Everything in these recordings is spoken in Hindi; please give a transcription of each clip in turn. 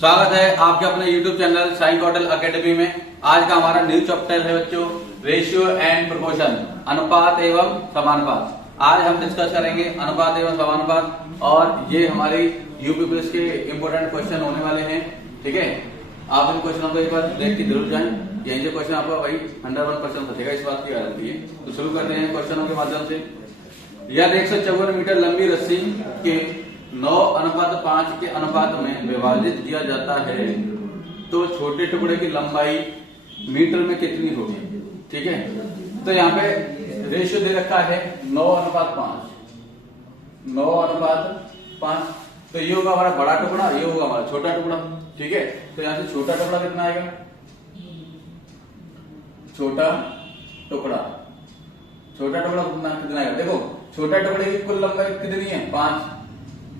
स्वागत है आपके अपने YouTube चैनल साइन कौटिल अकेडमी में। आज का हमारा न्यू चैप्टर है बच्चों, रेशियो एंड प्रोपोर्शन, अनुपात एवं समानुपात। आज हम डिस्कस करेंगे अनुपात एवं समानुपात और ये हमारी यूपीपीएससी के इम्पोर्टेंट क्वेश्चन होने वाले हैं। ठीक है, आप इन क्वेश्चनों को एक बार देख के जरूर जाएं। यही जो क्वेश्चन आपका भाई 100% बचेगा, इस बात की गारंटी है। तो शुरू करते हैं क्वेश्चनों के माध्यम से। यदि 154 मीटर लंबी रस्सी के 9:5 के अनुपात में विभाजित किया जाता है तो छोटे टुकड़े की लंबाई मीटर में कितनी होगी। ठीक है, तो यहाँ पे रेशियो दे रखा है 9:5। 9:5, तो ये होगा हमारा बड़ा टुकड़ा, ये होगा हमारा छोटा टुकड़ा। ठीक है, तो यहाँ से छोटा टुकड़ा कितना आएगा, छोटा टुकड़ा कितना आएगा। देखो छोटा टुकड़े की कुल लंबाई कितनी है, 5।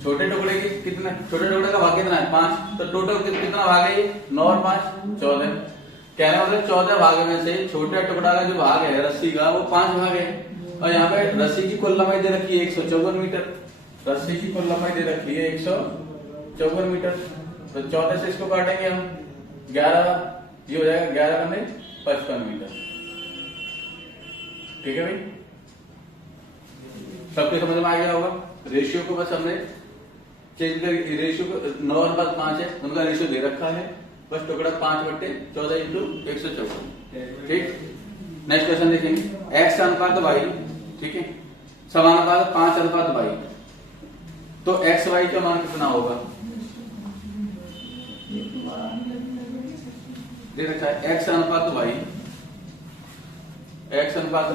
छोटे टुकड़े की कितना, छोटे टुकड़े का भाग कितना है, 5। तो टोटल कितना भाग है, 9 और 5 14। कहने मतलब 14 भाग में से छोटे टुकड़ा का जो भाग है रस्सी का वो 5 भाग है। और यहाँ पे रस्सी की कुल लंबाई दे रखी है 154 मीटर। रस्सी की कुल लंबाई दे रखी है 154 मीटर। तो 14 से इसको काटेंगे हम 11, ये हो जाएगा 11 बने 55 मीटर। ठीक है भाई, सबके समझ में आ गया होगा। रेशियो को बस हमने चेंज कर, रेशियो को 9:5 है, उनका रेशियो दे रखा है, बस टुकड़ा 5/14 इंटू 154। ठीक, नेक्स्ट क्वेश्चन देखेंगे। x अनुपात y, ठीक है, समानुपात 5:y। तो x y का मान कितना होगा, दे रखा है x अनुपात y, x अनुपात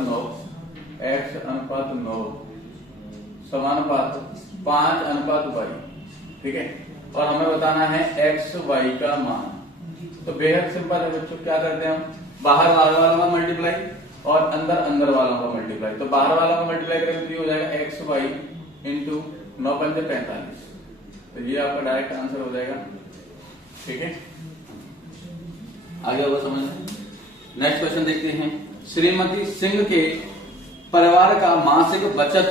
9 समानुपात 5:y। ठीक है, और हमें बताना है x y का मान। तो बेहद सिंपल है बच्चों, क्या करते हैं हम, बाहर वालों का मल्टीप्लाई और अंदर वालों का मल्टीप्लाई। तो बाहर वालों का मल्टीप्लाई करेंगे तो ये हो जाएगा x y इंटू 9 × 45। तो ये आपका डायरेक्ट आंसर हो जाएगा। ठीक है, आगे होगा समझ में। नेक्स्ट क्वेश्चन देखते हैं। श्रीमती सिंह के परिवार का मासिक बचत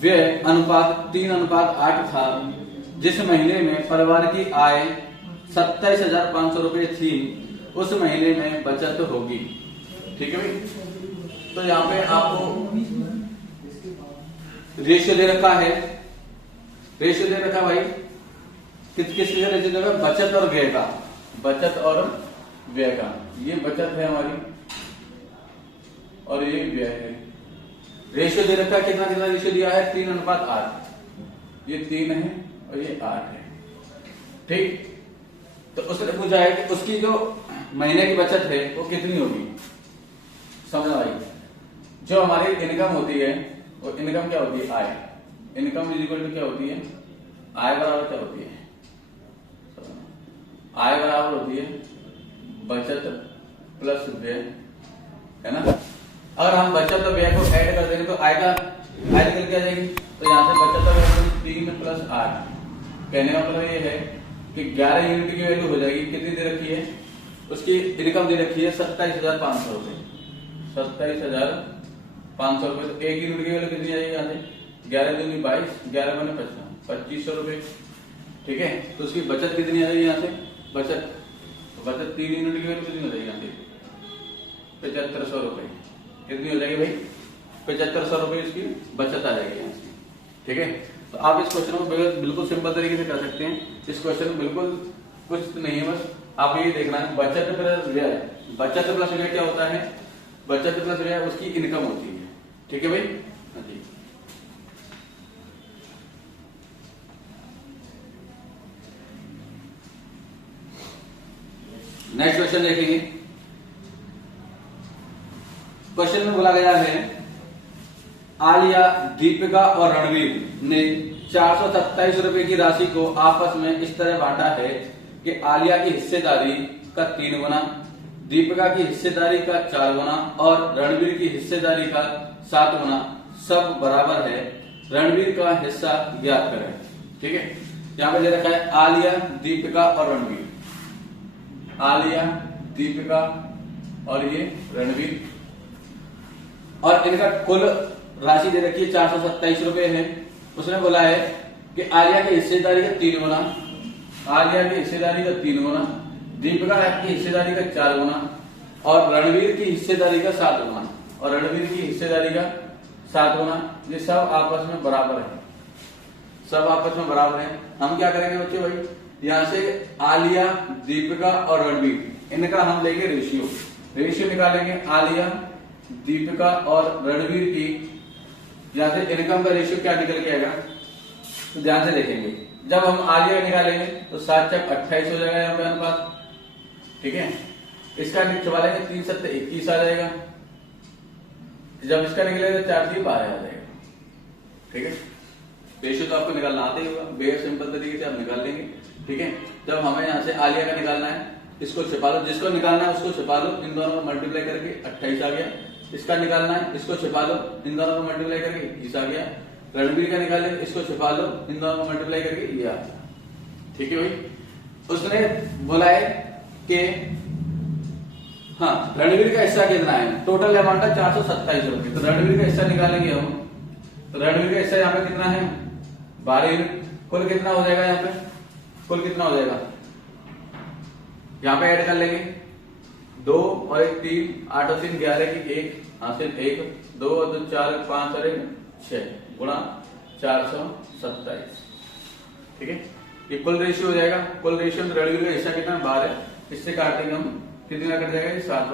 व्यय अनुपात 3:8 था, जिस महीने में परिवार की आय 27,500 रुपए थी, उस महीने में बचत होगी। ठीक है भाई, तो यहाँ पे आपको रेशियो दे रखा है, रेशियो दे रखा भाई किस रेशियो दे रखा, बचत और व्यय का, बचत और व्यय का। ये बचत है हमारी और ये व्यय है। रेशियो दे रखा है, कितना रेशियो दिया है, 3:8। ये 3 है और ये 8 है। ठीक, तो उसने पूछा है कि उसकी जो महीने की बचत है वो कितनी होगी। समझ आई, जो हमारी इनकम होती है वो इनकम क्या होती है, आय। इनकम इज इक्वल टू क्या होती है, आय बराबर क्या होती है, आय बराबर होती है बचत प्लस व्यय, है ना। अगर हम बचत और व्यय को ऐड कर देंगे तो आय निकल के आ जाएगी। तो यहाँ से बचत और व्यय 3 + 8, कहने का मतलब ये है कि 11 यूनिट की वैल्यू हो जाएगी। कितनी दे रखी है, उसकी इनकम दे रखी है 27,500 रुपए। 27,500 रुपए। तो 1 यूनिट की वैल्यू कितनी आएगी, यहाँ से 11 दूनी 22, 11 बने 2500 रुपए। ठीक है, तो उसकी बचत कितनी आ जाएगी, यहाँ से बचत 3 यूनिट की वैल्यू कितनी हो जाएगी, यहाँ से 7500 रुपए। कितनी हो जाएगी भाई, 7500 रुपए इसकी बचत आ जाएगी यहाँ से। ठीक है, तो आप इस क्वेश्चन को बिल्कुल सिंपल तरीके से कर सकते हैं। इस क्वेश्चन में बिल्कुल कुछ नहीं है, बस आप ये देखना है बचत प्लस व्यय। बचत प्लस व्यय क्या होता है, बचत प्लस व्यय उसकी इनकम होती है। ठीक है भाई, जी। नेक्स्ट क्वेश्चन देखेंगे। क्वेश्चन में बोला गया है, आलिया, दीपिका और रणवीर ने 427 रुपए की राशि को आपस में इस तरह बांटा है कि आलिया की हिस्सेदारी का 3 गुना, दीपिका की हिस्सेदारी का 4 गुना और रणवीर की हिस्सेदारी का 7 गुना, सब बराबर है। रणवीर का हिस्सा ज्ञात करें। ठीक है, यहाँ पे दे रखा है आलिया, दीपिका और रणवीर। आलिया, दीपिका और ये रणवीर, और इनका कुल राशि दे रखी है 427 रुपए है। उसने बोला है कि आलिया की हिस्सेदारी का 3 गुना, आलिया की हिस्सेदारी का 3 गुना, दीपिका की हिस्सेदारी का 4 गुना और रणवीर की हिस्सेदारी का 7 गुना और रणवीर की हिस्सेदारी का 7 गुना। ये सब आपस में बराबर है, सब आपस में बराबर है। हम क्या करेंगे बच्चे भाई, यहाँ से आलिया, दीपिका और रणवीर इनका हम लेंगे रेशियो निकालेंगे। आलिया, दीपिका और रणवीर की यहाँ से इनकम का रेशियो क्या निकल के आएगा, तो ध्यान से देखेंगे। जब हम आलिया निकालेंगे तो 7 चक 28 हो जाएगा यहाँ पे अनुपात, ठीक है। इसका निकालेंगे 3 7 21 आ जाएगा। जब इसका निकलेगा तो 4 3 12 आ जाएगा, ठीक है। रेशियो तो आपको निकालना आते ही होगा, बेहद सिंपल तरीके से आप निकाल लेंगे, ठीक है। जब हमें यहाँ से आलिया का निकालना है, इसको छिपा लो, जिसको निकालना है उसको छिपा लो, इन दोनों को मल्टीप्लाई करके 28 आ गया। इसका निकालना है, इसको छिपा लो, इन दोनों को मल्टीप्लाई करके 21 आ गया। रणवीर का निकाले, इसको छिपा लो, इन दोनों को मल्टीप्लाई करके ये आ गया, ठीक है भाई। उसने बोला है कि हाँ रणवीर का हिस्सा कितना है, टोटल अमाउंट है 427 रुपए, तो रणवीर का हिस्सा निकालेंगे हम। तो रणवीर का हिस्सा यहाँ पे कितना है 12 यूनिट। कुल कितना हो जाएगा यहाँ पे, कुल कितना हो जाएगा, यहाँ पे ऐड कर लेंगे 2 और 1 3, 8 और 3 11 की 1, हासिल 1 2 और 2 4 5 और 1 6 गुणा 427, ठीक है। ये कुल रेशियो हो जाएगा। कुल रेशियो में रणवीर का हिस्सा कितना 12, इससे काटेंगे हम, कितना कट जाएगा 7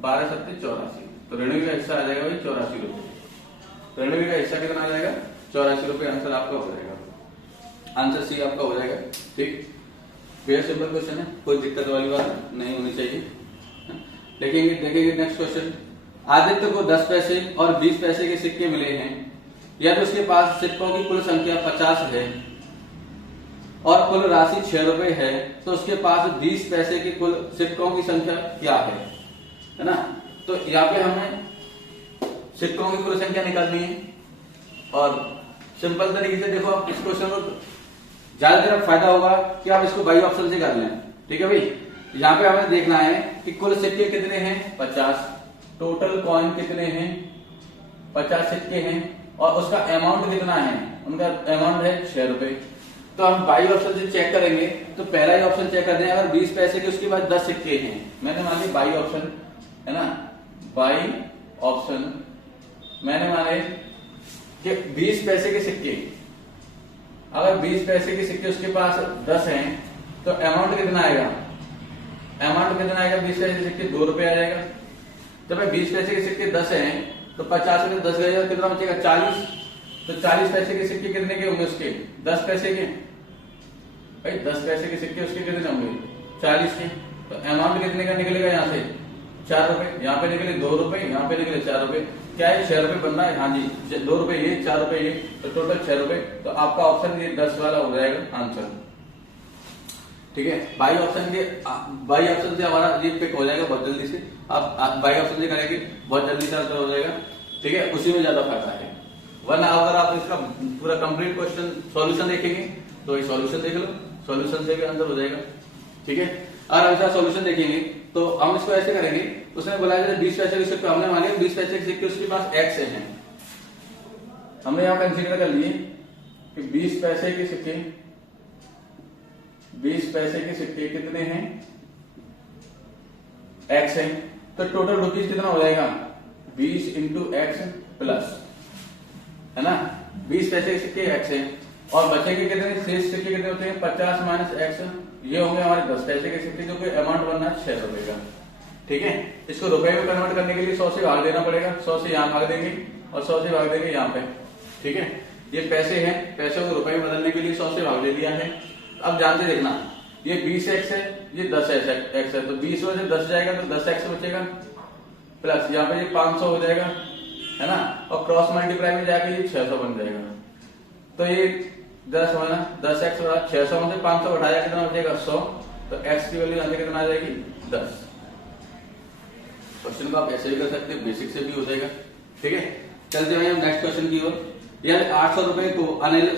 12 7 84, तो रणवीर का हिस्सा आ जाएगा भाई 84 रुपए। रणवीर का हिस्सा कितना आ जाएगा 84 रुपए, आंसर आपका हो जाएगा, आंसर सी आपका हो जाएगा, ठीक। वेरी सिंपल क्वेश्चन है, कोई दिक्कत वाली बात नहीं होनी चाहिए। देखेंगे नेक्स्ट क्वेश्चन। आदित्य को 10 पैसे और 20 पैसे के सिक्के मिले हैं, यदि उसके पास सिक्कों की कुल संख्या 50 है और कुल राशि 6 रुपए है, तो उसके पास 20 पैसे की कुल सिक्कों की संख्या क्या है ना। तो यहाँ पे हमें सिक्कों की कुल संख्या निकालनी है और सिंपल तरीके से देखो, आप इस क्वेश्चन को ज्यादातर फायदा होगा कि आप इसको बाई ऑप्शन से कर लें, ठीक है भाई। यहाँ पे हमें देखना है कि कुल सिक्के कितने हैं 50, टोटल कॉइन कितने हैं 50 सिक्के हैं और उसका अमाउंट कितना है, उनका अमाउंट है 6 रुपए। तो हम बाई ऑप्शन से चेक करेंगे, तो पहला ही ऑप्शन चेक करते हैं। अगर 20 पैसे के उसके बाद 10 सिक्के हैं, मैंने मान ली बाई ऑप्शन है ना, बाई ऑप्शन मैंने माने कि 20 पैसे के सिक्के, अगर 20 पैसे के सिक्के उसके पास 10 हैं तो अमाउंट कितना आएगा, अमाउंट कितना आएगा 20 पैसे के सिक्के 2 रुपए आ जाएगा। जब 20 पैसे के सिक्के 10 हैं तो 50 में 10 गए, कितना बचेगा 40। तो 40 पैसे के सिक्के कितने के होंगे उसके 10 पैसे के, भाई 10 पैसे के सिक्के उसके कितने होंगे 40 के। तो अमाउंट कितने का निकलेगा यहाँ से 4 रुपए, यहाँ पे निकले 2 रुपए, यहाँ पे निकले 4 रुपए। क्या है 6 रुपए बनना है, हाँ जी 2 रुपए ये 4 रुपए ये, तो टोटल 6 रुपए। तो आपका ऑप्शन ये 10 वाला हो जाएगा आंसर, ठीक है। बाई ऑप्शन से हमारा ये पिक हो जाएगा बहुत जल्दी से। आप बाई ऑप्शन से करेंगे बहुत जल्दी से आंसर हो जाएगा, ठीक है, उसी में ज्यादा फायदा है। वरना अगर आप इसका पूरा कंप्लीट क्वेश्चन सॉल्यूशन देखेंगे तो ये सॉल्यूशन देख लो, सॉल्यूशन से भी आंसर हो जाएगा, ठीक है। अगर हम इसका सॉल्यूशन देखेंगे तो हम इसको ऐसे करेंगे, उसने बोला 20 पैसे के सिक्के, हमने मान लिया 20 पैसे के सिक्के उसके पास एक्स हैं, हमने यहाँ कंसीडर कर लिए कि 20 पैसे के सिक्के, 20 पैसे के सिक्के कितने हैं एक्स हैं। तो टोटल रुपीज कितना हो जाएगा 20 इंटू एक्स प्लस, है ना, 20 पैसे के सिक्के एक्स हैं और बचेंगे कितने, शेष सिक्के कितने होते हैं 50 माइनस एक्स, ये होंगे हमारे 10 पैसे के सिक्के, जो कि अमाउंट बनना है 6 रुपए का, ठीक है। इसको रुपए में कन्वर्ट करने के लिए 100 से भाग देना पड़ेगा, 100 से यहाँ भाग देंगे और 100 से भाग देंगे यहाँ पे, ठीक है। ये पैसे हैं, पैसों को रुपए में बदलने के लिए 100 से भाग दे दिया है। अब ध्यान से देखना, ये 20 एक्स है, ये 10 एक्स है, तो 20 में से 10 जाएगा तो 10 एक्स बचेगा प्लस यहाँ पे ये 500 हो जाएगा, है ना, और क्रॉस मल्टीप्लाई में जाके ये 600 बन जाएगा। तो ये 10 होना 10 एक्स 600 में से 500 उठाया कितना बचेगा 100, तो एक्स की वैल्यू यहाँ से कितना आ जाएगी 10। क्वेश्चन को आप ऐसे भी कर सकते हैं, बेसिक से भी हो जाएगा, ठीक है। चलते हैं हम नेक्स्ट क्वेश्चन की ओर। यदि 800 रुपए को अनिल,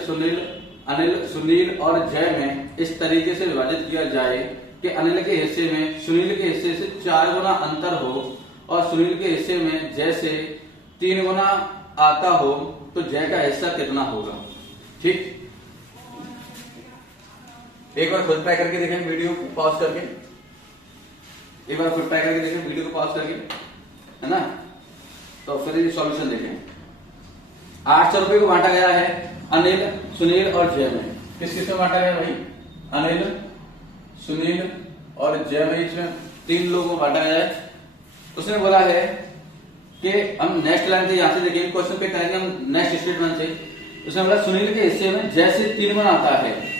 सुनील और जय में इस तरीके से विभाजित किया जाए कि अनिल के हिस्से में सुनील के हिस्से से 4 गुना अंतर हो और सुनील के हिस्से में जय से 3 गुना आता हो, तो जय का हिस्सा कितना होगा, ठीक। एक बार खुद ट्राई करके देखें वीडियो को पॉज करके, एक बार खुद ट्राई करके देखें वीडियो को पॉज करके, है ना। तो फिर ये सॉल्यूशन देखें। 800 रुपए को बांटा गया है अनिल, सुनील और जय में। किस किस में बांटा गया भाई? अनिल, सुनील और जय में, इसमें 3 लोगों को बांटा गया है। उसने बोला है कि हम नेक्स्ट लाइन से यहां से देखिए, क्वेश्चन पे करेंगे हम नेक्स्ट स्टेटमेंट से। उसने बोला सुनील के हिस्से में जय से 3 गुना आता है।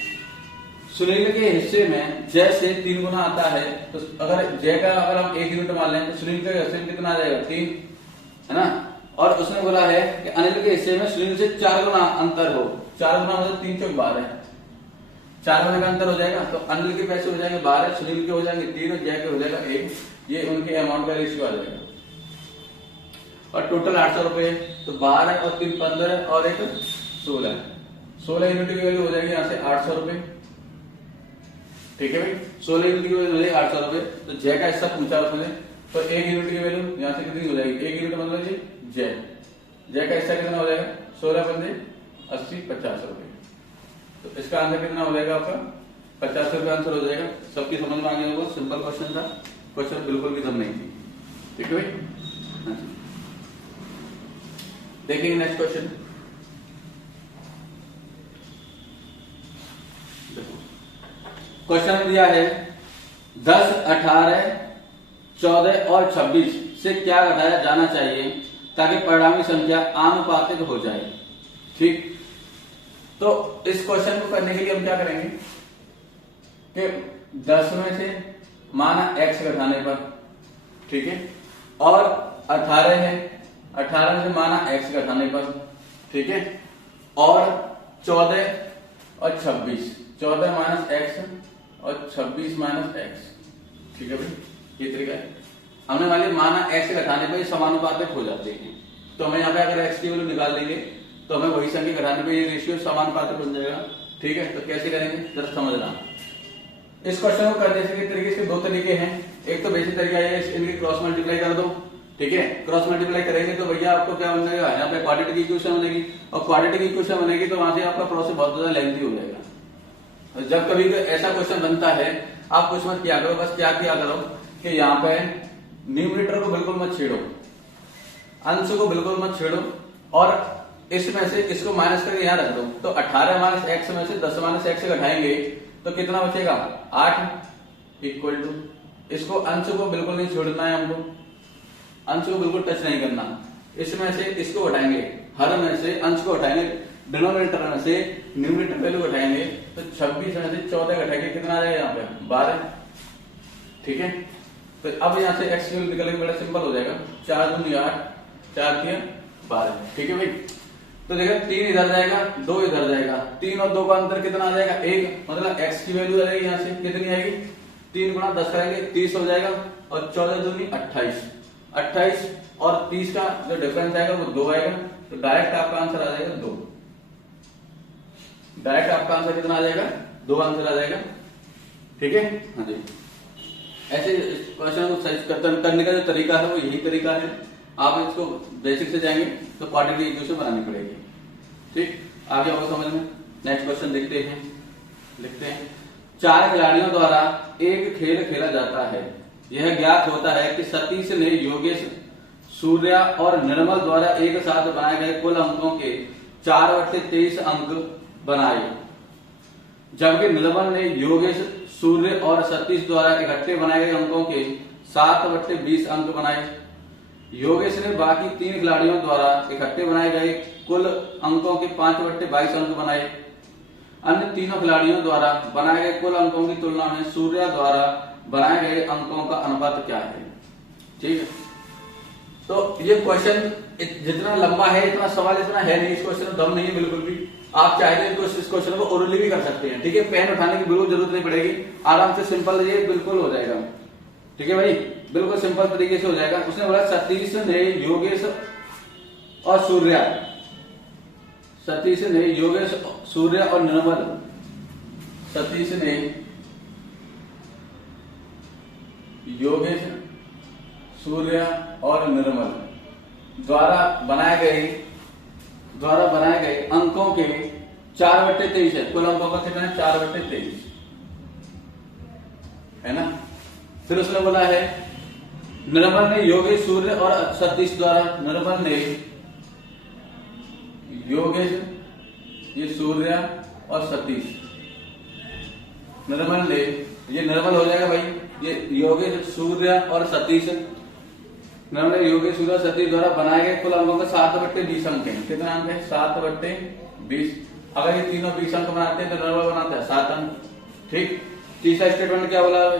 सुनील के हिस्से में जय से 3 गुना आता है, तो अगर जय का अगर हम 1 यूनिट मान लें तो सुनील के हिस्से में कितना आ जाएगा? 3, है ना। और उसने बोला है कि अनिल के हिस्से में सुनील से 4 गुना अंतर हो। 4 गुना मतलब 3 चौक 12 है, 4 गुना का अंतर हो जाएगा। तो अनिल के पैसे हो जाएंगे 12, सुनील के हो जाएंगे 3 और जय के हो जाएगा 1। ये उनके अमाउंट का रेशियो आ जाएगा। और टोटल 800 रुपए, तो 12 और 3 15 और 1 16 यूनिट की वैल्यू हो जाएगी यहाँ से 800 रुपए। ठीक है भाई, 16 यूनिट की वैल्यू हो जाएगी 800 रुपए। तो जय का हिस्सा पूछा उसने, तो 1 यूनिट की वैल्यू यहाँ से कितनी हो जाएगी? 1 यूनिट मतलब जी जय का हिस्सा कितना हो जाएगा? 16 बंदे 80 50 रुपए। तो इसका आंसर कितना हो जाएगा आपका? 50 रुपए आंसर हो जाएगा। सबकी समझ में आ गया होगा, सिंपल क्वेश्चन था, क्वेश्चन बिल्कुल भी दम नहीं थी। ठीक है भाई, देखेंगे नेक्स्ट क्वेश्चन। क्वेश्चन दिया है 10, 18, 14 और 26 से क्या घटाया जाना चाहिए ताकि परिणामी संख्या आनुपातिक हो जाए। ठीक, तो इस क्वेश्चन को करने के लिए हम क्या करेंगे कि 10 में से माना x घटाने पर, ठीक है, और 18 है, 18 से माना x घटाने पर, ठीक है, और 14 और 26, 14 माइनस x और 26 माइनस x। ठीक है भाई, ये तरीका है। हमने मान लिया माना x घटाने पर ये समानुपातिक हो जाते हैं, तो हमें यहाँ पे अगर x की वैल्यू निकाल देंगे तो हमें वही संख्या घटाने पर ये रेशियो समानुपातिक बन जाएगा। ठीक है, तो कैसे करेंगे जरा समझना। इस क्वेश्चन को करने के तरीके से 2 तरीके हैं। एक तो बेसिक तरीका है इनके क्रॉस मल्टीप्लाई कर दो। ठीक है, क्रॉस मल्टीप्लाई करेंगे तो भैया आपको क्या बन जाएगा? यहाँ पे क्वाड्रेटिक इक्वेशन बनेगी, और क्वाड्रेटिक इक्वेशन बनेगी तो वहां से आपका प्रोसेस बहुत ज्यादा लेंथी हो जाएगा। जब कभी ऐसा क्वेश्चन बनता है, आप कुछ मत किया करो, बस क्या किया करो कि यहाँ पे न्यूमरेटर को बिल्कुल मत छेड़ो, अंश को बिल्कुल मत छेड़ो, और इसमें से इसको माइनस करके यहाँ रख दो। तो 18 माइनस एक्स में से 10 माइनस एक्स घटाएंगे तो कितना बचेगा? 8 इक्वल टू, इसको अंश को बिल्कुल नहीं छोड़ना है हमको, अंश को बिल्कुल टच नहीं करना। इसमें से इसको घटाएंगे, हर में से अंश को घटाएंगे, डिनोमिनेटर में से न्यूमरेटर वैल्यू घटाएंगे, तो 26 में से 14 घटाएंगे, कितना आ जाएगा यहाँ पे? 12। ठीक है, तो अब यहाँ से एक्स की वैल्यू निकलेगी, बड़ा सिंपल हो जाएगा, 4 दूनी 8, 4 3 12। ठीक है भाई, तो देखो 3 इधर जाएगा, 2 इधर जाएगा, 3 और 2 का अंतर कितना आ जाएगा? 1, मतलब x की वैल्यू आ जाएगी यहाँ से कितनी आएगी? 3 गुणा 10 करेंगे 30 हो जाएगा, और 14 दूनी 28, 28 और 30 का जो डिफरेंस आएगा वो 2 आएगा। तो डायरेक्ट आपका आंसर आ जाएगा 2। डायरेक्ट आपका आंसर कितना आ जाएगा? 2 आंसर आ जाएगा। ठीक है, हाँ जी। ऐसे क्वेश्चन को करने का जो तरीका है वो यही तरीका है। आप इसको बेसिक से जाएंगे तो क्वाड्रेटिक इक्वेशन बनानी पड़ेगी। ठीक, आगे होगा समझ में। नेक्स्ट क्वेश्चन देखते हैं, लिखते हैं। 4 खिलाड़ियों द्वारा एक खेल खेला जाता है। यह ज्ञात होता है कि सतीश ने योगेश, सूर्या और निर्मल द्वारा एक साथ बनाए गए कुल अंकों के 4/23 अंक बनाए, जबकि निर्मल ने योगेश, सूर्य और सतीश द्वारा इकट्ठे बनाए गए अंकों के 7/20 अंक बनाए। योगेश ने बाकी 3 खिलाड़ियों द्वारा इकट्ठे बनाए गए कुल अंकों के 5/22 अंक बनाए। अन्य तीनों खिलाड़ियों द्वारा बनाए गए कुल अंकों की तुलना में सूर्या द्वारा बनाए गए अंकों का अनुपात क्या है? ठीक है, तो ये क्वेश्चन जितना लंबा है, इतना सवाल इतना है नहीं, इस क्वेश्चन में दम नहीं है बिल्कुल भी। आप चाहे तो इस क्वेश्चन को ओरली भी कर सकते हैं। ठीक है, पेन उठाने की बिल्कुल जरूरत नहीं पड़ेगी, आराम से सिंपल ये बिल्कुल हो जाएगा। ठीक है भाई, बिल्कुल सिंपल तरीके से हो जाएगा। उसने बोला सतीश ने योगेश और सूर्या, सतीश ने योगेश, सूर्य और निर्मल, सतीश ने योगेश, सूर्य और निर्मल द्वारा बनाए गए अंकों के 4/23 है। कुल अंकों का कितना है? 4/23। है ना। फिर उसने बोला है निर्मल ने योगेश, सूर्य और सतीश द्वारा, निर्मल ने योगेश, ये सूर्य और सतीश, निर्मल ने, ये निर्मल हो जाएगा भाई, ये योगेश, सूर्य और सतीश, निर्मल ने योगेश, सूर्य और सतीश द्वारा बनाए गए कुल अंकों का 7/20 अंक है। कितना अंक है? 7/20। अगर ये तीनों 20 अंक बनाते हैं तो निर्मल बनाता है 7 अंक। ठीक। तीसरा स्टेटमेंट क्या बोला है?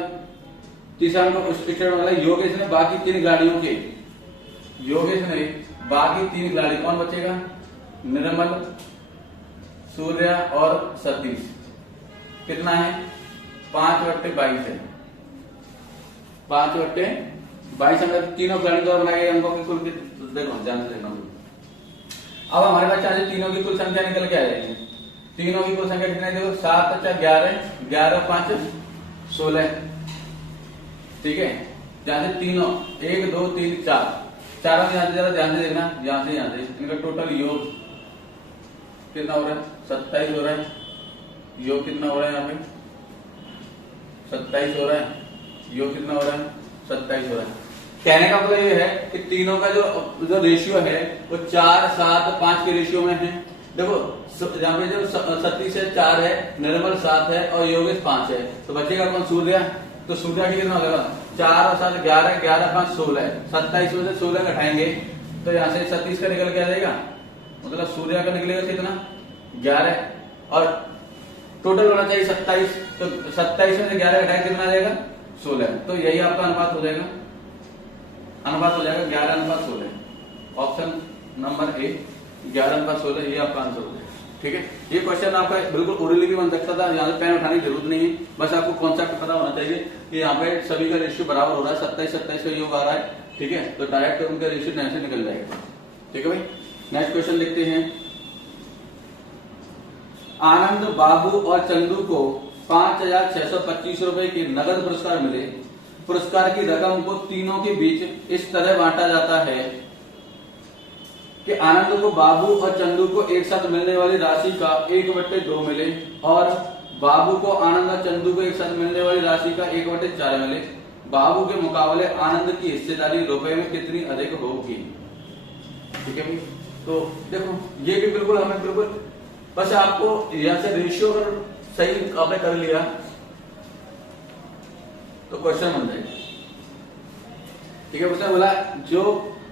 तीसरा अंक स्टेटमेंट बोला योगेश ने बाकी 3 खिलाड़ियों के, योगेश ने बाकी 3 खिलाड़ी, कौन बचेगा? निर्मल, सूर्य और सतीश, कितना है? 5/22 है। 5/22 अंक तीनों खिलाड़ी द्वारा बनाए गए अंकों की कुल, देखो ध्यान से देखना। अब हमारे पास चाहे तीनों की कुल संख्या निकल के आ जाएगी। तीनों की कुल संख्या कितनी है? देखो 7 × 11, 11 × 5 16। ठीक है। जहां से तीनों 1 2 3 4, चारों में जरा ध्यान से देखना, यहां से इनका टोटल योग कितना हो रहा है? 27 हो रहा है। योग कितना हो रहा है? यहाँ पे 27 हो रहा है। योग कितना हो रहा है? 27 हो रहा है। कहने का मतलब ये है कि तीनों का जो रेशियो है वो 4 7 5 के रेशियो में है। देखो यहाँ पे जो सतीश है 4 है, निर्मल 7 है और योगेश 5 है, तो बचेगा कौन? सूर्य। तो सूर्य की कितना हो जाएगा? 4 और 7 11, 11 5 16 है। 27 में से 16 घटाएंगे तो यहाँ से सतीश का निकल के आ जाएगा, मतलब सूर्य का निकलेगा कितना? 11, और टोटल होना चाहिए 27। तो 27 में से 11 घटाए कितना आ जाएगा? 16। तो यही आपका अनुपात हो जाएगा, अनुपात हो जाएगा 11/16। ऑप्शन नंबर ए 11/16, ये आपका आंसर हो जाएगा। ठीक है। ये क्वेश्चन आपका बिल्कुल ओरली भी बन सकता था, यहाँ से पेन उठाने की जरूरत नहीं है, बस आपको कॉन्सेप्ट पता होना चाहिए कि यहाँ पे सभी का रेशियो बराबर हो रहा है, 27 का योग आ रहा है। ठीक है। तो डायरेक्ट उनका रेशियो यहाँ से निकल जाएगा। ठीक है भाई। नेक्स्ट क्वेश्चन देखते हैं। आनंद, बाबू और चंदू को 5,625 रुपए के नगद पुरस्कार मिले। पुरस्कार की रकम को तीनों के बीच इस तरह बांटा जाता है कि आनंद को, बाबू और चंदू को एक साथ मिलने वाली राशि का 1/2 मिले और बाबू को आनंद और चंदू को एक साथ मिलने वाली राशि का 1/4 मिले। बाबू के मुकाबले आनंद की हिस्सेदारी रुपए में कितनी अधिक होगी? ठीक है भाई। तो देखो ये भी बिल्कुल हमें बिल्कुल, बस आपको यहाँ से रेशियो अगर सही आपने कर लिया तो क्वेश्चन बन जाएगा। ठीक है। उसने बोला जो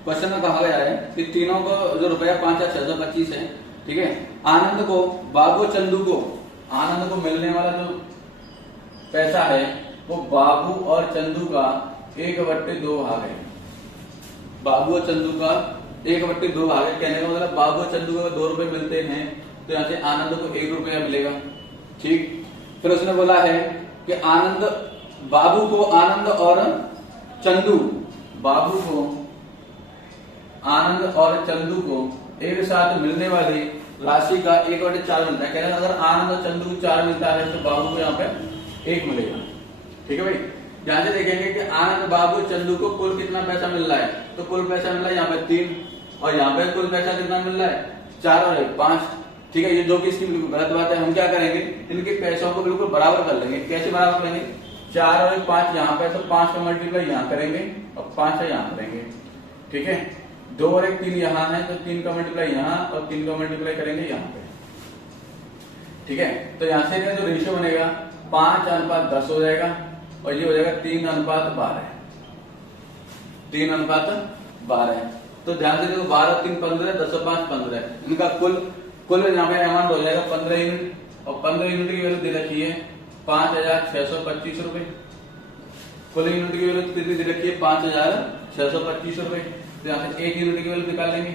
क्वेश्चन में कहा गया है कि तीनों को जो रुपया 5,625 है, ठीक है, आनंद को, बाबू चंदू को, आनंद को मिलने वाला जो पैसा है वो बाबू और चंदू का 1/2 भाग है। बाबू और चंदू का 1/2 भाग है। कहने का मतलब बाबू और चंदू को 2 रुपए मिलते हैं तो यहाँ से आनंद को 1 रुपया मिलेगा। ठीक। फिर उसने बोला है कि आनंद, बाबू को आनंद और चंदू, बाबू को आनंद और चंदू को एक साथ मिलने वाली राशि का 1/4 मिलता है। कहने अगर आनंद और चंदू को 4 मिलता है तो बाबू को यहाँ पे 1 मिलेगा। ठीक है भाई। यहाँ से देखेंगे कि आनंद, बाबू, चंदू को कुल कितना पैसा मिल रहा है, तो कुल पैसा मिल रहा है यहाँ पे 3 और यहाँ पे कुल पैसा कितना मिल रहा है? 4 और 1 5। ठीक है। ये जो कि इसकी गलत बात है। हम क्या करेंगे, इनके पैसों को बिल्कुल बराबर कर लेंगे। कैसे बराबर करेंगे? 4 और 1 5 यहाँ पे, तो 5 का मल्टीप्लाई यहाँ करेंगे और 5 यहाँ करेंगे। ठीक है। 2 और 1 3 यहाँ है तो 3 का मल्टीप्लाई यहाँ और 3 का मल्टीप्लाई करेंगे यहाँ पे। ठीक है। तो यहाँ से जो रेशियो बनेगा 5:10 हो जाएगा और ये हो जाएगा 3:12। 3:12। तो ध्यान से देखो 12 3 15, 10 और 5 15, इनका कुल यहाँ पे अमाउंट हो जाएगा 15 यूनिट और 15 यूनिट की वैल्यू दे रखी है 5,625 रुपए। कुल यूनिट की वैल्यू कितनी दे रखी है? 5,625 रुपए। तो यहाँ से 1 यूनिट की वैल्यू निकाल लेंगे।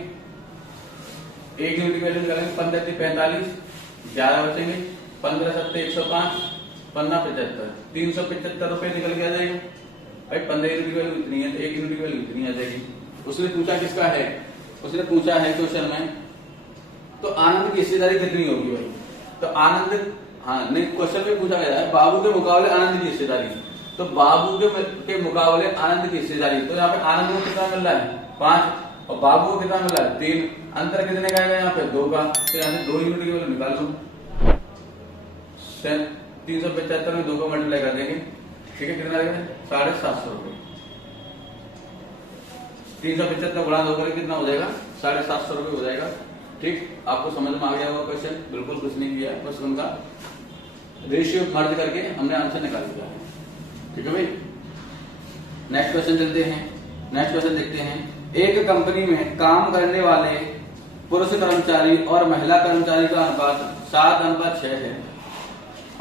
1 यूनिट की वैल्यू निकालेंगे 15 × 45, 11 बचेंगे, 15 × 7 105, 15 75, 375 रुपए निकल के आ जाएगा भाई। 15 यूनिट की वैल्यू इतनी है तो 1 यूनिट की वैल्यू इतनी आ जाएगी। उसने पूछा किसका है? उसने पूछा है क्वेश्चन में तो आनंद की हिस्सेदारी कितनी होगी भाई? तो आनंद, हाँ नहीं, क्वेश्चन में पूछा गया है बाबू के मुकाबले आनंद की हिस्सेदारी, तो बाबू के मुकाबले आनंद की हिस्सेदारी, तो यहाँ पे आनंद को कितना मिल रहा है? 5 और बाबू को कितना मिल रहा है? 3। अंतर कितने का आएगा यहाँ पे? 2 का। तो यहाँ से 2 यूनिट की वैल्यू निकाल लो। 375 में 2 का मल्टीप्लाई कर देंगे ठीक है, कितना देगा 750 रुपये। 375 गुणा 2 करके कितना हो जाएगा 750 रुपये हो जाएगा। ठीक, आपको समझ में आ गया होगा क्वेश्चन, बिल्कुल कुछ नहीं किया, बस उनका रेशियो मर्ज करके हमने आंसर निकाल दिया है। ठीक है भाई, नेक्स्ट क्वेश्चन चलते हैं। नेक्स्ट क्वेश्चन देखते हैं। एक कंपनी में काम करने वाले पुरुष कर्मचारी और महिला कर्मचारी का अनुपात 7:6 है।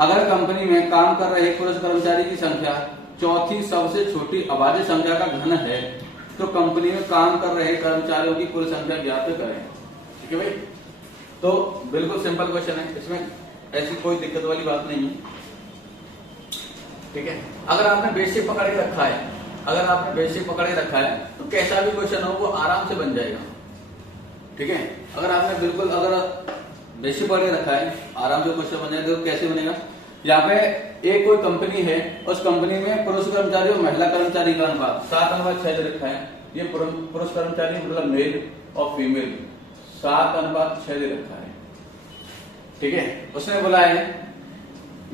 अगर कंपनी में काम कर रहे पुरुष कर्मचारी की संख्या चौथी सबसे छोटी अभाज्य संख्या का घन है, तो कंपनी में काम कर रहे कर्मचारियों की कुल संख्या ज्ञात करें। ठीक है भाई, तो बिल्कुल सिंपल क्वेश्चन है, इसमें ऐसी कोई दिक्कत वाली बात नहीं है। ठीक है, अगर आपने बेसिक पकड़ के रखा है, अगर आपने बेसिक पकड़ के रखा है तो कैसा भी क्वेश्चन हो वो आराम से बन जाएगा। ठीक है, अगर आपने बिल्कुल अगर बेसिक पकड़ के रखा है आराम से क्वेश्चन बन जाएगा। तो कैसे बनेगा, यहाँ पे एक कोई कंपनी है, उस कंपनी में पुरुष कर्मचारी और महिला कर्मचारी का अनुपात 7:6 रखा है। ये पुरुष कर्मचारी मतलब मेल और फीमेल 7:6 रखा है। ठीक है, उसने बोला है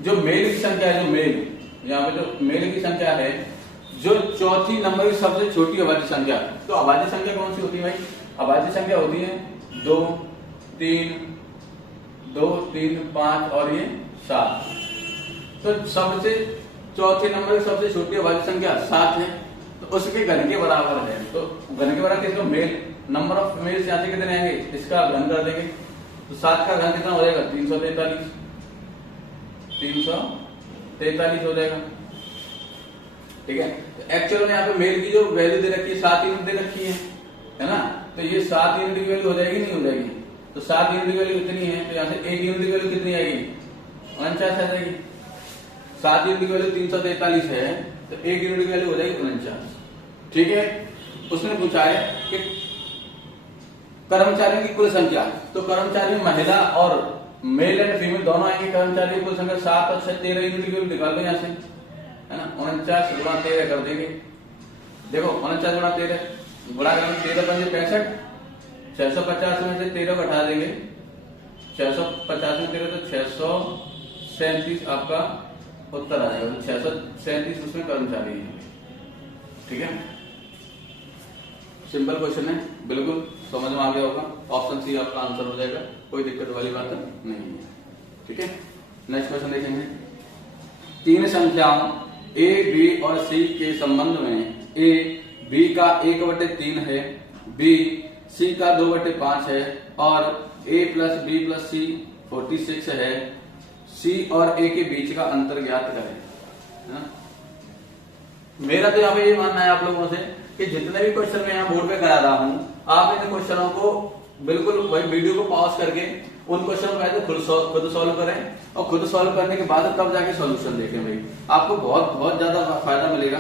जो मेल की संख्या है, जो मेल यहाँ पे जो मेल की संख्या है, जो चौथी नंबर की सबसे छोटी अभाज्य संख्या। तो अभाज्य संख्या कौन सी होती है भाई, अभाज्य संख्या होती है 2, 3, 5 और ये 7। तो सबसे चौथे नंबर की सबसे छोटी अभाज्य संख्या 7 है, तो उसके घन के बराबर है। तो घन के बराबर किसको, मेल, नंबर ऑफ मेल यहाँ से कितने आएंगे, इसका घन कर देंगे। तो 7 का घन कितना हो जाएगा 343 हो जाएगा। ठीक है, एक्चुअल में यहाँ पे मेल की जो वैल्यू दे रखी है 7 यूनिट दे रखी है ना, तो ये 7 यूनिट की वैल्यू हो जाएगी, नहीं हो जाएगी। तो 7 यूनिट की वैल्यू कितनी है, तो यहाँ से 1 यूनिट की वैल्यू कितनी आएगी 49 आ जाएगी। 7 यूनिट की वैल्यू 343 है, तो 1 यूनिट की वैल्यू हो जाएगी 49। ठीक है, उसने पूछा है कि कर्मचारियों की कुल संख्या, तो कर्मचारी महिला और मेल एंड फीमेल दोनों आएंगे। कर्मचारियों की कुल संख्या 7 और 6 13 यूनिट की वैल्यू निकाल दो यहाँ से, है ना। 49 गुणा 13 कर देंगे। देखो 49 गुणा 13 गुणा करेंगे 13 पंजे 65, 650 में से 13 को हटा देंगे, 650 में 13 तो 637 आपका उत्तर आ जाएगा। 637 उसमें कर्मचारी है। ठीक है, सिंपल क्वेश्चन है, बिल्कुल समझ में आ गया होगा। ऑप्शन सी आपका आंसर हो जाएगा, कोई दिक्कत वाली बात नहीं है। ठीक है, नेक्स्ट क्वेश्चन देखेंगे। तीन संख्याओं ए, बी और सी के संबंध में ए बी का 1/3 है, बी सी का 2/5 है और ए प्लस बी प्लस सी 46 है। सी और ए के बीच का अंतर ज्ञात करें। है ना? मेरा तो यहाँ पे ये मानना है आप लोगों से कि जितने भी क्वेश्चन मैं यहाँ बोर्ड पे करा रहा हूँ, आप इन क्वेश्चनों को बिल्कुल वही वीडियो को पॉज करके उन क्वेश्चनों को पहले खुद सॉल्व करें और खुद सॉल्व करने के बाद तब जाके सॉल्यूशन देखें भाई, आपको बहुत ज्यादा फायदा मिलेगा।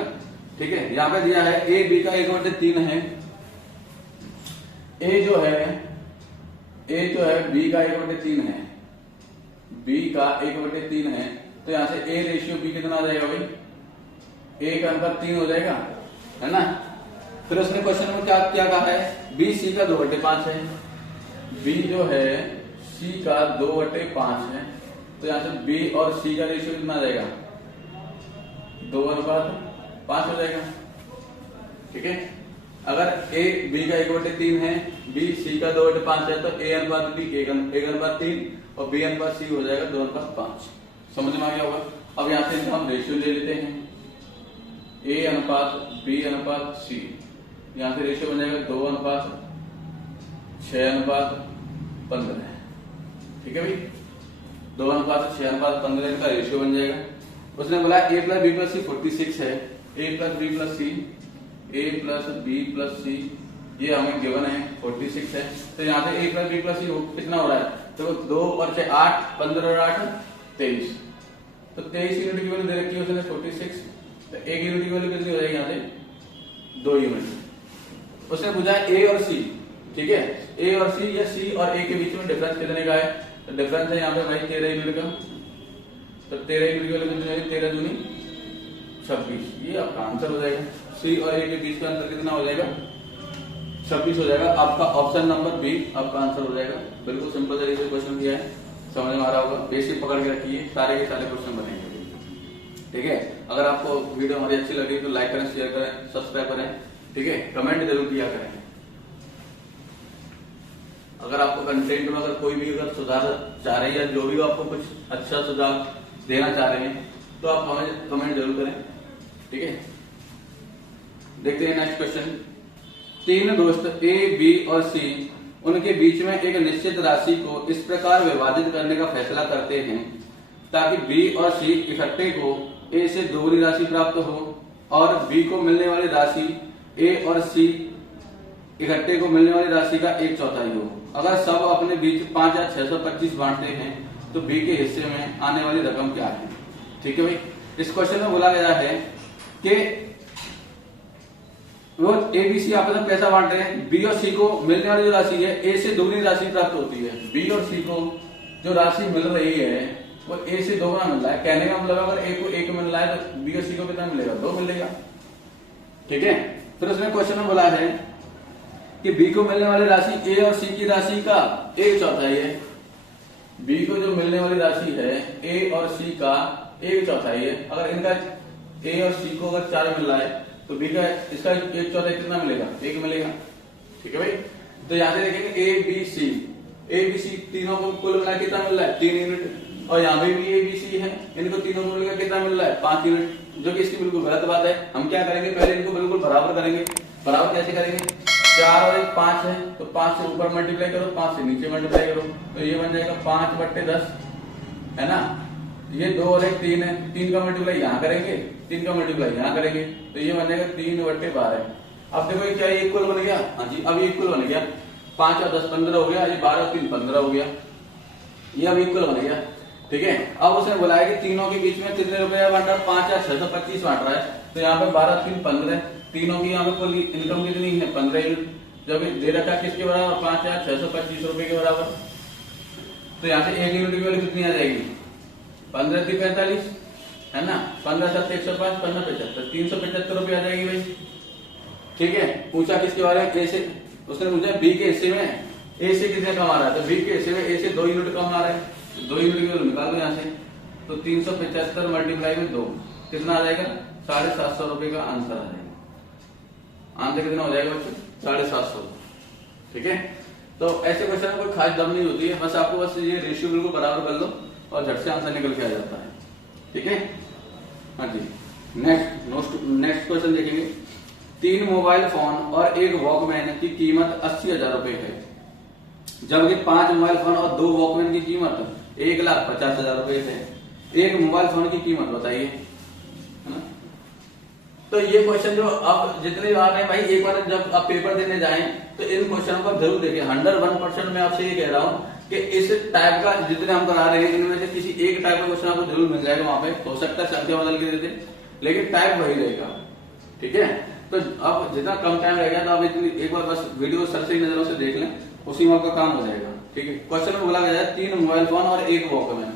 ठीक है, यहाँ पे दिया है ए बी का 1/3 है। ए जो है बी का 1/3 है, बी का 1/3 है, तो यहाँ से ए रेशियो बी कितना आ जाएगा भाई, ए का अनुपात 3 हो जाएगा, है ना। फिर उसने क्वेश्चन में क्या कहा है, बी सी का 2/5 है, बी जो है सी का 2/5 है, तो यहाँ से बी और सी का रेशियो कितना आ जाएगा 2:5 हो जाएगा। ठीक है, अगर ए बी का 1/3 है, बी सी का 2/5 है, तो ए अनुपात बी 1:3 और बी अनुपात सी हो जाएगा 2:5। समझ में आ गया होगा। अब यहाँ से हम रेशियो ले लेते हैं, ए अनुपात बी अनुपात सी, यहाँ से रेशियो बन जाएगा 2:6:15। ठीक है भाई, 2:6:15 का रेशियो बन जाएगा। उसने बोला ए प्लस बी प्लस सी 46 है, ए प्लस बी प्लस सी, ए प्लस बी प्लस सी ये हमें गिवन है 46 है। तो यहाँ से ए प्लस बी प्लस सी कितना हो रहा है, तो 2 और 6 8, 15 और 8 23, तो 23 यूनिट की वैल्यू दे रखी है उसने 46, तो 1 यूनिट की वैल्यू कितनी हो जाएगी यहाँ से 2 यूनिट। उसने पूछा ए और सी, ठीक है, ए और सी या सी और ए के बीच में डिफरेंस कितने का है, तो डिफरेंस है यहाँ पे भाई 13 यूनिट का, तो 13 यूनिट की वैल्यू कितनी होगी 13 दूनी 26, ये आपका आंसर हो जाएगा। सी और ए के बीच का अंतर कितना हो जाएगा 26 हो जाएगा। आपका ऑप्शन नंबर बी आपका आंसर हो जाएगा। बिल्कुल सिंपल तरीके से क्वेश्चन दिया है, समझ में आ रहा होगा। बेसिक पकड़ के रखिए, सारे के सारे क्वेश्चन बनेंगे। ठीक है। अगर आपको वीडियो हमारी अच्छी लगी तो लाइक करें, शेयर करें, सब्सक्राइब करें, ठीक है। कमेंट जरूर किया करें। अगर आपको कंटेंट में अगर कोई भी अगर सुधार चाह रहे हैं या जो भी आपको कुछ अच्छा सुझाव देना चाह रहे हैं तो आप हमें कमेंट जरूर करें, ठीक है। देखते हैं नेक्स्ट क्वेश्चन। तीन दोस्त ए, बी और सी उनके बीच में एक निश्चित राशि को इस प्रकार विभाजित करने का फैसला करते हैं ताकि बी और सी इकट्ठे को ए से दोगुनी राशि प्राप्त हो और बी को मिलने वाली राशि ए और सी इकट्ठे को मिलने वाली राशि का 1/4 हो। अगर सब अपने बीच 5 या 625 बांटते हैं तो बी के हिस्से में आने वाली रकम क्या है? ठीक है भाई। इस क्वेश्चन में बोला गया है कि वो ए बी सी आपस में पैसा बांट रहे हैं, बी और सी को मिलने वाली जो राशि है ए से दोगुनी राशि प्राप्त होती है। बी और सी को जो राशि मिल रही है वो ए से दोगुना मिल रहा है। कहने का मतलब अगर ए को 1 मिल रहा है तो बी और सी को कितना मिलेगा? 2 मिलेगा, ठीक है। फिर उसने क्वेश्चन में बोला है कि बी को मिलने वाली राशि ए और सी की राशि का 1/4 है। बी को जो मिलने वाली राशि है ए और सी का 1/4 है। अगर इनका ए और सी को अगर 4 मिल रहा है तो बी का इसका 1/4 कितना मिलेगा? 1 मिलेगा, ठीक है भाई। तो यहाँ से देखेंगे ए बी सी तीनों को कुल मिला कितना मिल रहा है? 3 यूनिट। और यहाँ पे भी ए बी सी है, इनको तीनों को मिलकर कितना मिल रहा है? 5 यूनिट, जो कि इसकी बिल्कुल गलत बात है। हम क्या करेंगे, पहले इनको बिल्कुल बराबर करेंगे। बराबर कैसे करेंगे? 4 और 1 5 है तो 5 से ऊपर मल्टीप्लाई करो, 5 से नीचे मल्टीप्लाई करो, तो ये बन जाएगा 5/10, है ना। ये 2 और 1 3 है, 3 का मल्टीप्लाई यहाँ करेंगे, 3 का मल्टीप्लाई यहाँ करेंगे, तो ये बन जाएगा 3/12। अब देखो ये क्या इक्वल बन गया? हाँ जी, अब इक्वल बन गया। 5 और 10 15 हो गया, ये 12 और 3 15 हो गया, ये अब इक्वल बन गया, ठीक है। अब उसने बुलाया कि तीनों के बीच में कितने रुपए बांट रहा है? 5 या 625 बांट रहा है, तो यहाँ पे 12 3 15, तीनों की यहाँ पे कुल इनकम कितनी है? 15 यूनिट। जब दे रखा किसके बराबर? 5 या 625 रुपए के बराबर, तो यहाँ से 1 यूनिट की वैल्यू कितनी आ जाएगी? 15 3 45, है ना। 15 7 105, 15 75, 375 रुपए आ जाएगी भाई, ठीक है। पूछा किसके बारे में? ए से। उसने पूछा बी के हिस्से में ए से कितने कमा रहा है, तो बी के हिस्से में ए से 2 यूनिट कमा रहा है, 2 यूनिट की वैल्यू निकाल दो यहाँ से, तो 375 मल्टीप्लाई में 2 कितना आ जाएगा? 750 रुपए का आंसर आ जाएगा। आंसर कितना हो जाएगा बच्चों? 750, ठीक है। तो ऐसे क्वेश्चन में कोई खास दम नहीं होती है, बस आपको बस ये रेशियो बिल्कुल बराबर कर लो और झट से आंसर निकल के आ जाता है, ठीक है। हाँ जी, नेक्स्ट क्वेश्चन देखेंगे। 3 मोबाइल फोन और 1 वॉकमैन की कीमत 80,000 रुपए है, जबकि 5 मोबाइल फोन और 2 वॉकमैन की कीमत 1,50,000 रुपए है। एक मोबाइल फोन की कीमत बताइए, है ना। तो ये क्वेश्चन जो अब जितने बार है भाई, एक बार जब आप पेपर देने जाएं तो इन क्वेश्चन को जरूर देखें। 101% मैं आपसे ये कह रहा हूँ कि इस टाइप का जितने हम करा रहे हैं इनमें से किसी एक टाइप का क्वेश्चन आपको जरूर मिल जाएगा। वहां पे हो सकता है संख्या बदल के देते, लेकिन टाइप वही रहेगा, ठीक है। तो अब जितना कम टाइम रहेगा तो आप इतनी एक बार बस वीडियो सरसरी नजरों से देख लें, उसी में आपका काम हो जाएगा, ठीक है। क्वेश्चन में बोला गया है 3 मोबाइल फोन और 1 वॉकमैन।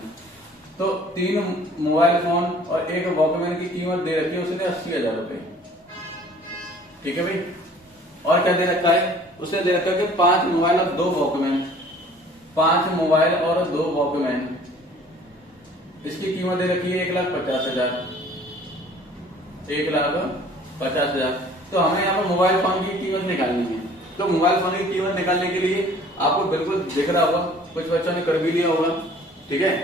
तो 3 मोबाइल फोन और 1 वॉकमैन की कीमत दे रखी है उसने 80,000 रुपए, ठीक है भाई। और क्या दे रखा है? उसने दे रखा है कि 5 मोबाइल और 2 वॉकमैन, 5 मोबाइल और 2 वॉकमैन, इसकी कीमत दे रखी है 1,50,000, 1,50,000। तो हमें यहाँ पर मोबाइल फोन की कीमत निकालनी है। तो मोबाइल फोन की कीमत निकालने के लिए आपको बिल्कुल दिख रहा होगा, कुछ बच्चों ने कर भी लिया होगा, ठीक है।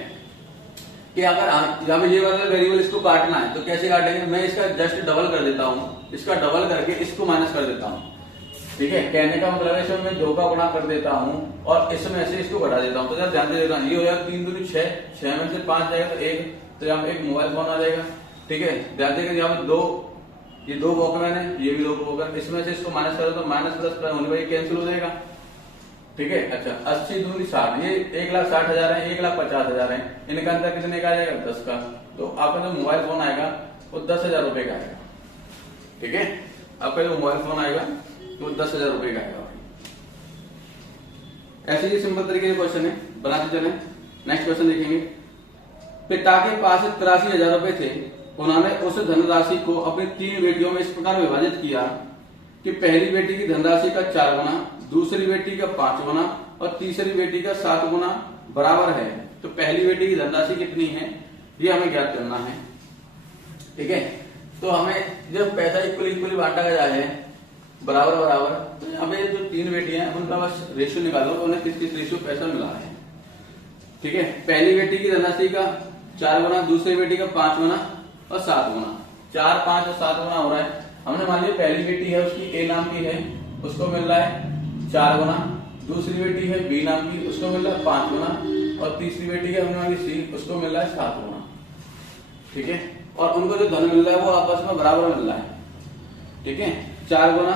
कि अगर यहाँ पे ये वाला वेरिएबल इसको काटना है तो कैसे काटेंगे? मैं इसका जस्ट डबल कर देता हूँ, इसका डबल करके इसको माइनस कर देता हूँ, ठीक है। कहने का मतलब है इसमें मैं 2 का गुणा कर देता हूँ और इसमें से इसको घटा देता हूँ। तो जरा ध्यान से देखना, ये हो जाएगा 3 दूनी 6, 6 में से 5 जाएगा तो 1, तो यहाँ पे 1 मोबाइल फोन आ जाएगा, ठीक है। ध्यान देगा यहाँ पे 2, ये 2 वॉकमैन है, ये भी 2 वॉकमैन, इसमें से इसको माइनस करो तो माइनस प्लस होने पर कैंसिल हो जाएगा, ठीक है। अच्छा 80 दूनी 60, ये 1,60,000 है, 1,50,000 है, इनका अंतर कितने का आ जाएगा? 10 का। तो आपका जो मोबाइल फोन आएगा वो 10,000 रुपए का आएगा, ठीक है। आपका जो मोबाइल फोन आएगा वो 10,000 रुपए का आएगा। ऐसे ही सिंपल तरीके से क्वेश्चन है, बनाते चले। नेक्स्ट क्वेश्चन देखेंगे। पिता के पास 83,000 रुपए थे, उन्होंने उस धनराशि को अपनी 3 बेटियों में इस प्रकार विभाजित किया कि पहली बेटी की धनराशि का 4 गुना, दूसरी बेटी का 5 गुना और तीसरी बेटी का 7 गुना बराबर है। तो पहली बेटी की धनराशि कितनी है ये हमें ज्ञात करना है। ठीक है। तो हमें जब पैसा इक्वली बांटा जाए बराबर बराबर, तो यहाँ पे जो 3 बेटियां हैं उनका बस रेशियो निकालो, तो उन्हें किस किस रेशियो पैसा मिला है। ठीक है, पहली बेटी की धनराशि का 4 गुना, दूसरी बेटी का 5 गुना और 7 गुना। 4, 5 और 7 गुना हो रहा है। हमने मान लिया पहली बेटी है उसकी ए नाम की है, उसको मिल रहा है 4 गुना, दूसरी बेटी है बी नाम की, उसको मिल रहा है 5 गुना, और तीसरी बेटी है हमने मान ली सी, उसको मिल रहा है 7 गुना। ठीक है, और उनको जो धन मिल रहा है वो आपस में बराबर मिल रहा है। ठीक है, 4 गुना,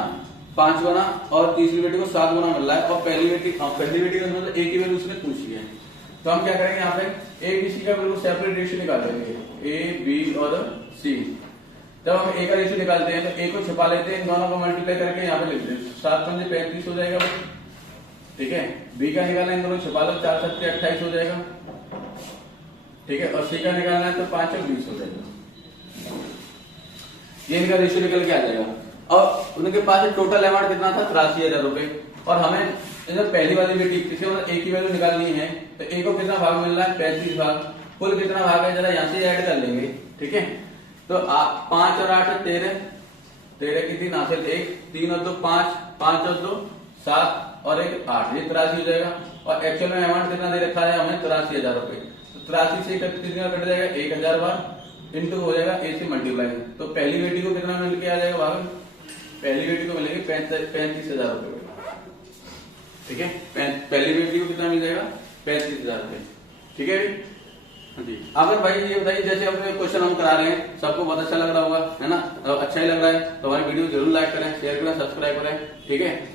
5 गुना और तीसरी बेटी को 7 गुना मिल रहा है, और पहली बेटी का मतलब एक ही वैल्यू उसने पूछी है। तो हम क्या करेंगे, यहाँ पे ए बी सी का बिल्कुल सेपरेट रेशियो निकाल देंगे, ए बी और सी। जब हम ए का रेशियो निकालते हैं तो ए को छिपा लेते हैं, इन दोनों को मल्टीप्लाई करके यहाँ पे लिख देते हैं, 7 पंजे 35 हो जाएगा। ठीक है, बी का निकालना है, इन दोनों छिपा लो, 4 7 28 हो जाएगा। ठीक है, और सी का निकालना है तो 5 और 20 हो जाएगा। ये इनका रेशियो निकल के आ जाएगा। और उनके पास टोटल अमाउंट कितना था, 83,000 रुपए। और हमें जब पहली वाली बेटी किसी मतलब एक ही वैल्यू निकालनी है तो ए को कितना भाग मिल रहा है, 35 भाग। कुल कितना भाग है जरा यहाँ से ऐड कर लेंगे। ठीक है, तो 5 और 8 13, 13 की 3 हासिल 1, 3 और 2 5, 5 और 2 7 और 1 8, ये 83 हो जाएगा। और एक्चुअल में अमाउंट कितना दे रखा है हमें, 83,000 रुपए। तो 83 से कितना कट जाएगा, 1,000 बार इंटू हो जाएगा ए से मल्टीप्लाई। तो पहली बेटी को कितना मिल के आ जाएगा भाग, पहली बेटी को मिलेगी 35,000 रुपए। ठीक है, पहली बेटी को कितना मिल जाएगा, 35,000 रुपए। ठीक है जी। अगर भाई ये बताइए, जैसे अपने क्वेश्चन हम करा रहे हैं, सबको बहुत अच्छा लग रहा होगा, है ना, अच्छा ही लग रहा है तो हमारी वीडियो जरूर लाइक करें, शेयर करें, सब्सक्राइब करें। ठीक है,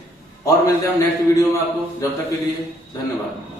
और मिलते हैं हम नेक्स्ट वीडियो में आपको। जब तक के लिए धन्यवाद।